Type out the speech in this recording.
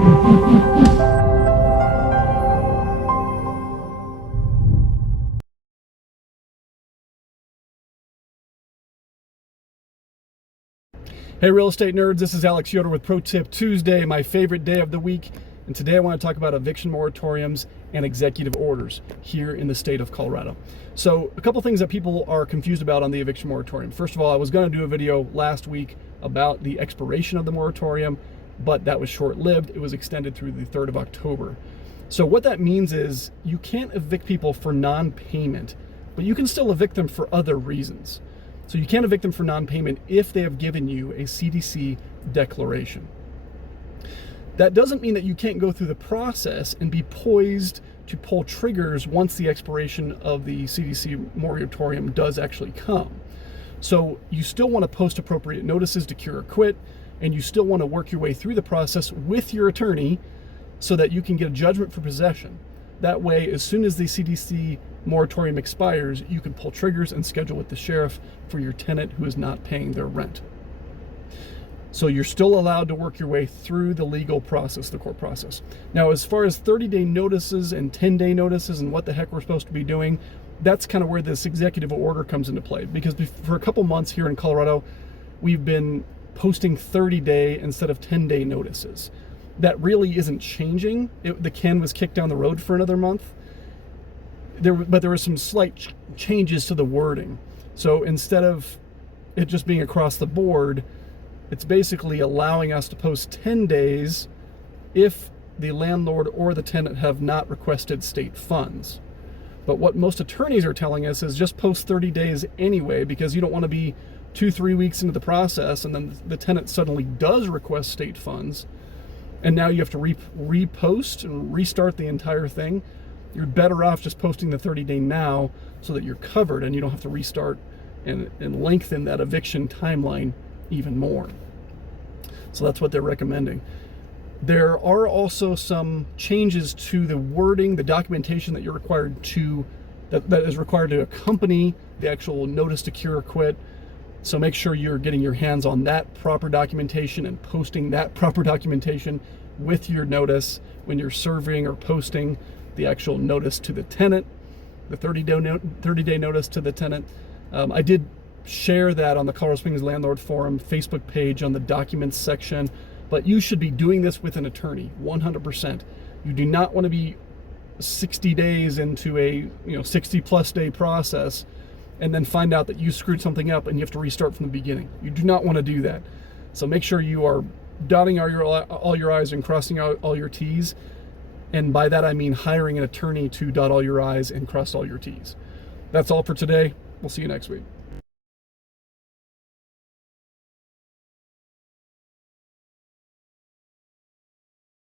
Hey real estate nerds, this is Alex Yoder with Pro Tip Tuesday, my favorite day of the week. And today I want to talk about eviction moratoriums and executive orders here in the state of Colorado. So a couple things that people are confused about on the eviction moratorium. First of all, I was going to do a video last week about the expiration of the moratorium, but that was short-lived. It was extended through the 3rd of October. So what that means is you can't evict people for non-payment, but you can still evict them for other reasons. So you can't evict them for non-payment if they have given you a CDC declaration. That doesn't mean that you can't go through the process and be poised to pull triggers once the expiration of the CDC moratorium does actually come. So you still want to post appropriate notices to cure or quit, and you still want to work your way through the process with your attorney so that you can get a judgment for possession. That way, as soon as the CDC moratorium expires, you can pull triggers and schedule with the sheriff for your tenant who is not paying their rent. So you're still allowed to work your way through the legal process, the court process. Now, as far as 30-day notices and 10-day notices and what the heck we're supposed to be doing, that's kind of where this executive order comes into play. Because for a couple months here in Colorado, we've been posting 30-day instead of 10-day notices. That really isn't changing. The can was kicked down the road for another month. But there were some slight changes to the wording. So instead of it just being across the board, it's basically allowing us to post 10 days if the landlord or the tenant have not requested state funds. But what most attorneys are telling us is just post 30 days anyway, because you don't want to be 2-3 weeks into the process and then the tenant suddenly does request state funds, and now you have to repost and restart the entire thing. You're better off just posting the 30-day now so that you're covered and you don't have to restart and lengthen that eviction timeline even more. So that's what they're recommending. There are also some changes to the wording, the documentation that you're required to, that is required to accompany the actual notice to cure or quit. So make sure you're getting your hands on that proper documentation and posting that proper documentation with your notice when you're serving or posting the actual notice to the tenant, the 30-day notice to the tenant. I did share that on the Colorado Springs Landlord Forum Facebook page on the documents section, but you should be doing this with an attorney, 100%. You do not want to be 60 days into a 60+ day process and then find out that you screwed something up and you have to restart from the beginning. You do not want to do that. So make sure you are dotting all your I's and crossing out all your T's. And by that I mean hiring an attorney to dot all your I's and cross all your T's. That's all for today. We'll see you next week.